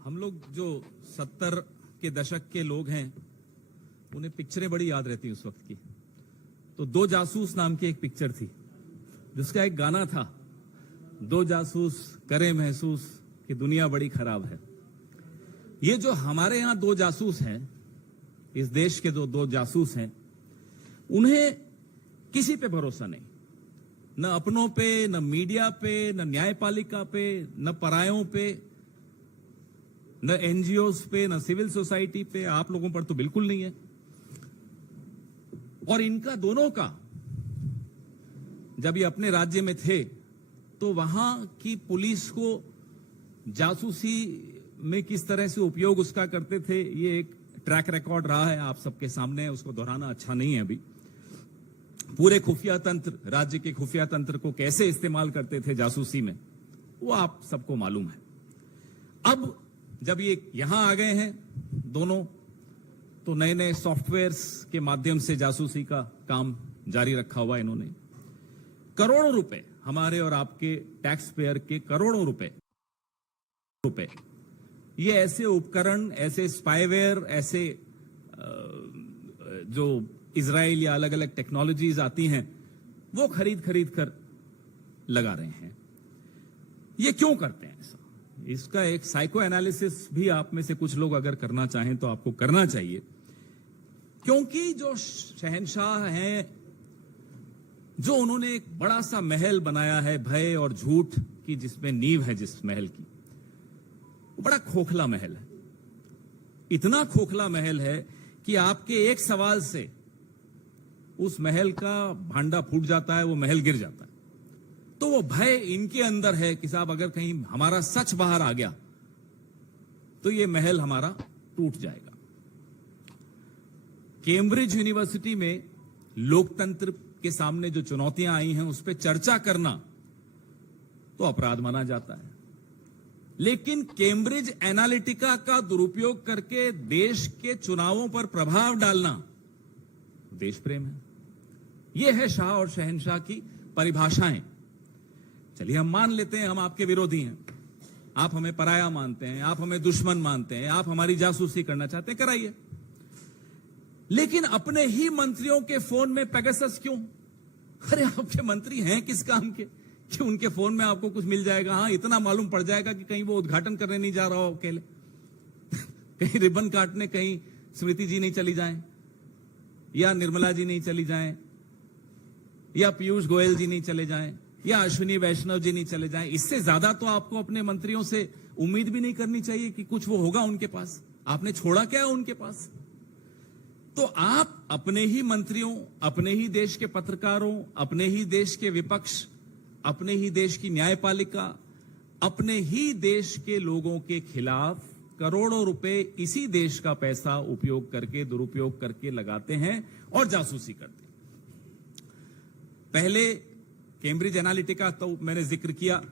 हम लोग जो 70 के दशक के लोग हैं उन्हें पिक्चरें बड़ी याद रहती हैं उस वक्त की। तो दो जासूस नाम की एक पिक्चर थी जिसका एक गाना था, दो जासूस करे महसूस कि दुनिया बड़ी खराब है। ये जो हमारे यहां दो जासूस हैं, इस देश के जो दो जासूस हैं, उन्हें किसी पे भरोसा नहीं, न अपनों पे, न मीडिया पे, न न्यायपालिका पे, न परायों पे, न एनजीओस पे, न सिविल सोसाइटी पे, आप लोगों पर तो बिल्कुल नहीं है। और इनका दोनों का जब ये अपने राज्य में थे तो वहां की पुलिस को जासूसी में किस तरह से उपयोग उसका करते थे, ये एक ट्रैक रिकॉर्ड रहा है, आप सबके सामने है, उसको दोहराना अच्छा नहीं है। अभी पूरे खुफिया तंत्र, राज्य के खुफिया तंत्र को कैसे इस्तेमाल करते थे जासूसी में, वो आप सबको मालूम है। अब जब ये यहां आ गए हैं दोनों, तो नए नए सॉफ्टवेयर्स के माध्यम से जासूसी का काम जारी रखा हुआ इन्होंने। करोड़ों रुपए, हमारे और आपके टैक्स पेयर के करोड़ों रुपए, ये ऐसे उपकरण, ऐसे स्पाईवेयर, ऐसे जो इजराइल या अलग अलग टेक्नोलॉजीज आती हैं, वो खरीद कर लगा रहे हैं। ये क्यों करते हैं ऐसा? इसका एक साइको एनालिसिस भी आप में से कुछ लोग अगर करना चाहें तो आपको करना चाहिए। क्योंकि जो शहंशाह हैं, जो उन्होंने एक बड़ा सा महल बनाया है भय और झूठ की, जिसमें नींव है जिस महल की, वो बड़ा खोखला महल है। इतना खोखला महल है कि आपके एक सवाल से उस महल का भांडा फूट जाता है, वो महल गिर जाता है। तो वो भय इनके अंदर है कि साहब अगर कहीं हमारा सच बाहर आ गया तो ये महल हमारा टूट जाएगा। कैम्ब्रिज यूनिवर्सिटी में लोकतंत्र के सामने जो चुनौतियां आई हैं उस पर चर्चा करना तो अपराध माना जाता है, लेकिन कैम्ब्रिज एनालिटिका का दुरुपयोग करके देश के चुनावों पर प्रभाव डालना देश प्रेम है। यह है शाह और शहंशाह की परिभाषाएं। चलिए हम मान लेते हैं हम आपके विरोधी हैं, आप हमें पराया मानते हैं, आप हमें दुश्मन मानते हैं, आप हमारी जासूसी करना चाहते हैं, कराइए। लेकिन अपने ही मंत्रियों के फोन में पेगासस क्यों? अरे आपके मंत्री हैं किस काम के कि उनके फोन में आपको कुछ मिल जाएगा? हाँ, इतना मालूम पड़ जाएगा कि कहीं वो उद्घाटन करने नहीं जा रहा हो अकेले, कहीं रिबन काटने कहीं स्मृति जी नहीं चली जाएं, या निर्मला जी नहीं चली जाएं, या पीयूष गोयल जी नहीं चले जाएं, या अश्विनी वैष्णव जी नहीं चले जाएं। इससे ज्यादा तो आपको अपने मंत्रियों से उम्मीद भी नहीं करनी चाहिए कि कुछ वो होगा उनके पास। आपने छोड़ा क्या है उनके पास? तो आप अपने ही मंत्रियों, अपने ही देश के पत्रकारों, अपने ही देश के विपक्ष, अपने ही देश की न्यायपालिका, अपने ही देश के लोगों के खिलाफ करोड़ों रुपए इसी देश का पैसा उपयोग करके, दुरुपयोग करके लगाते हैं और जासूसी करते हैं। पहले कैम्ब्रिज एनालिटिका तो मैंने जिक्र किया,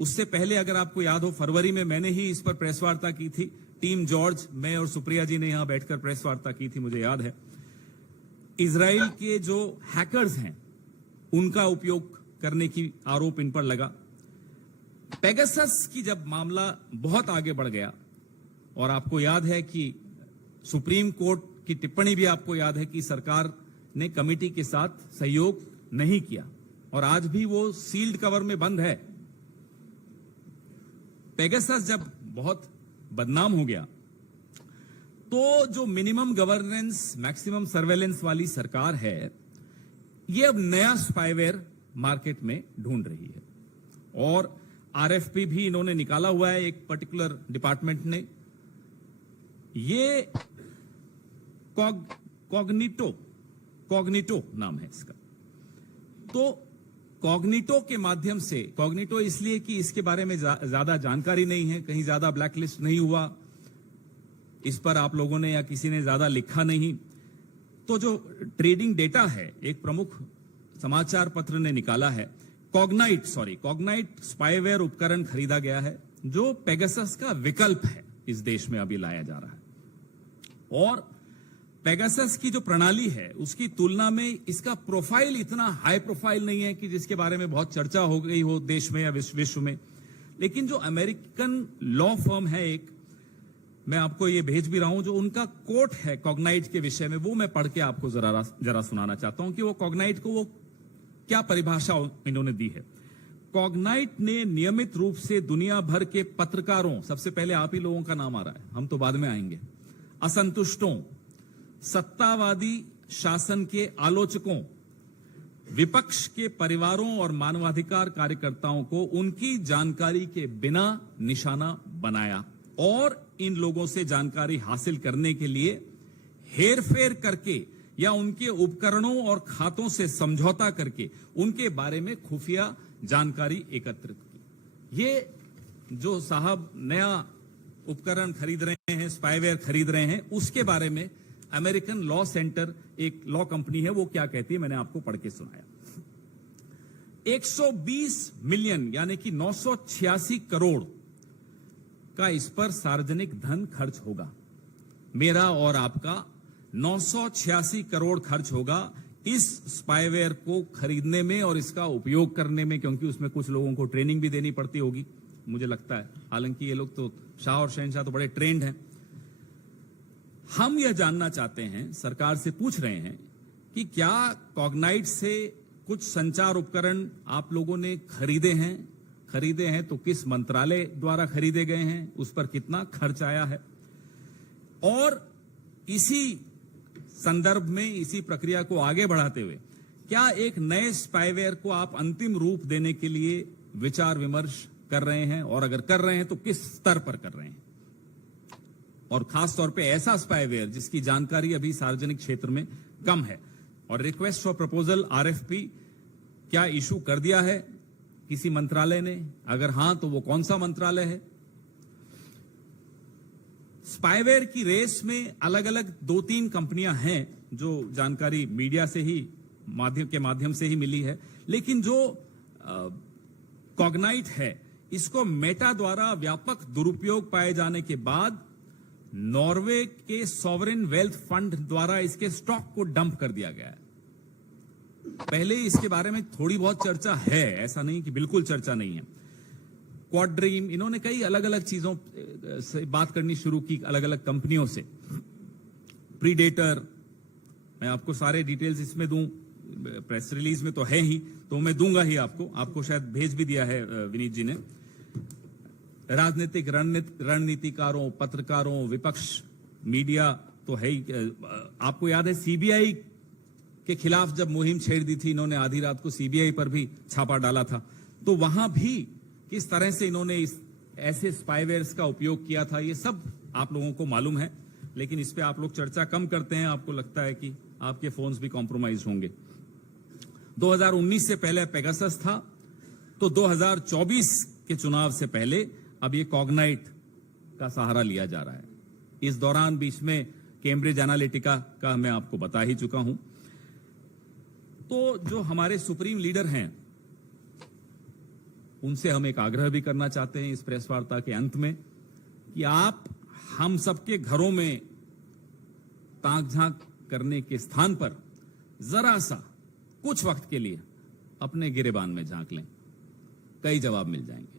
उससे पहले अगर आपको याद हो फरवरी में मैंने ही इस पर प्रेस वार्ता की थी। टीम जॉर्ज, मैं और सुप्रिया जी ने यहां बैठकर प्रेस वार्ता की थी, मुझे याद है। इजराइल के जो हैकर्स हैं उनका उपयोग करने की आरोप इन पर लगा। पेगासस की जब मामला बहुत आगे बढ़ गया, और आपको याद है कि सुप्रीम कोर्ट की टिप्पणी भी आपको याद है कि सरकार ने कमेटी के साथ सहयोग नहीं किया, और आज भी वो सील्ड कवर में बंद है। पेगासस जब बहुत बदनाम हो गया तो जो मिनिमम गवर्नेंस मैक्सिमम सर्वेलेंस वाली सरकार है, ये अब नया स्पाईवेयर मार्केट में ढूंढ रही है, और आरएफपी भी इन्होंने निकाला हुआ है एक पर्टिकुलर डिपार्टमेंट ने। ये कॉग्निटो नाम है इसका। तो कॉग्निटो के माध्यम से, कॉग्निटो इसलिए कि इसके बारे में ज्यादा जानकारी नहीं है, कहीं ज्यादा ब्लैकलिस्ट नहीं हुआ, इस पर आप लोगों ने या किसी ने ज्यादा लिखा नहीं। तो जो ट्रेडिंग डेटा है, एक प्रमुख समाचार पत्र ने निकाला है, कॉग्नाइट स्पाईवेयर उपकरण खरीदा गया है जो पेगासस का विकल्प है, इस देश में अभी लाया जा रहा है। और पेगासस की जो प्रणाली है उसकी तुलना में इसका प्रोफाइल इतना हाई प्रोफाइल नहीं है कि जिसके बारे में बहुत चर्चा हो गई हो देश में या विश्व में। लेकिन जो अमेरिकन लॉ फर्म है एक, मैं आपको ये भेज भी रहा हूं, जो उनका कोट है कॉग्नाइट के विषय में, वो मैं पढ़ के आपको जरा सुनाना चाहता हूं कि वो कॉग्नाइट को वो क्या परिभाषा इन्होंने दी है। कॉग्नाइट ने नियमित रूप से दुनिया भर के पत्रकारों, सबसे पहले आप ही लोगों का नाम आ रहा है, हम तो बाद में आएंगे, असंतुष्टों, सत्तावादी शासन के आलोचकों, विपक्ष के परिवारों और मानवाधिकार कार्यकर्ताओं को उनकी जानकारी के बिना निशाना बनाया और इन लोगों से जानकारी हासिल करने के लिए हेरफेर करके या उनके उपकरणों और खातों से समझौता करके उनके बारे में खुफिया जानकारी एकत्रित की। ये जो साहब नया उपकरण खरीद रहे हैं, स्पाईवेयर खरीद रहे हैं, उसके बारे में अमेरिकन लॉ सेंटर, एक लॉ कंपनी है, वो क्या कहती है मैंने आपको पढ़ के सुनाया। 120 मिलियन यानी कि 986 करोड़ का इस पर सार्वजनिक धन खर्च होगा। मेरा और आपका 986 करोड़ खर्च होगा इस स्पाईवेयर को खरीदने में और इसका उपयोग करने में, क्योंकि उसमें कुछ लोगों को ट्रेनिंग भी देनी पड़ती होगी, मुझे लगता है। हालांकि ये लोग तो, शाह और शहनशाह तो बड़े ट्रेंड हैं। हम यह जानना चाहते हैं, सरकार से पूछ रहे हैं कि क्या कॉग्नाइट से कुछ संचार उपकरण आप लोगों ने खरीदे हैं तो किस मंत्रालय द्वारा खरीदे गए हैं, उस पर कितना खर्च आया है, और इसी संदर्भ में, इसी प्रक्रिया को आगे बढ़ाते हुए क्या एक नए स्पाईवेयर को आप अंतिम रूप देने के लिए विचार विमर्श कर रहे हैं, और अगर कर रहे हैं तो किस स्तर पर कर रहे हैं, और खास तौर पे ऐसा स्पाईवेयर जिसकी जानकारी अभी सार्वजनिक क्षेत्र में कम है। और रिक्वेस्ट फॉर प्रपोजल RFP क्या इशू कर दिया है किसी मंत्रालय ने? अगर हां तो वो कौन सा मंत्रालय है? स्पाईवेयर की रेस में अलग अलग 2-3 कंपनियां हैं जो जानकारी मीडिया से ही माध्यम से ही मिली है, लेकिन जो कॉग्नाइट है, इसको मेटा द्वारा व्यापक दुरुपयोग पाए जाने के बाद नॉर्वे के सॉवरेन वेल्थ फंड द्वारा इसके स्टॉक को डंप कर दिया गया है। पहले इसके बारे में थोड़ी बहुत चर्चा है, ऐसा नहीं कि बिल्कुल चर्चा नहीं है। क्वाड्रीम, इन्होंने कई अलग अलग चीजों से बात करनी शुरू की, अलग अलग कंपनियों से। प्रीडेटर, मैं आपको सारे डिटेल्स इसमें दूं, प्रेस रिलीज में तो है ही, तो मैं दूंगा ही आपको शायद भेज भी दिया है विनीत जी ने। राजनीतिक रणनीतिकारों, पत्रकारों, विपक्ष, मीडिया तो है ही। आपको याद है सीबीआई के खिलाफ जब मुहिम छेड़ दी थी इन्होंने, आधी रात को सीबीआई पर भी छापा डाला था, तो वहां भी किस तरह से इन्होंने ऐसे स्पाईवेयर्स का उपयोग किया था, ये सब आप लोगों को मालूम है। लेकिन इस पे आप लोग चर्चा कम करते हैं, आपको लगता है कि आपके फोन्स भी कॉम्प्रोमाइज होंगे। 2019 से पहले पेगासस था, तो 2024 के चुनाव से पहले अब ये कॉग्नाइट का सहारा लिया जा रहा है। इस दौरान बीच में कैम्ब्रिज एनालिटिका का मैं आपको बता ही चुका हूं। तो जो हमारे सुप्रीम लीडर हैं, उनसे हम एक आग्रह भी करना चाहते हैं इस प्रेस वार्ता के अंत में कि आप हम सबके घरों में ताक झांक करने के स्थान पर जरा सा कुछ वक्त के लिए अपने गिरेबान में झांक लें, कई जवाब मिल जाएंगे।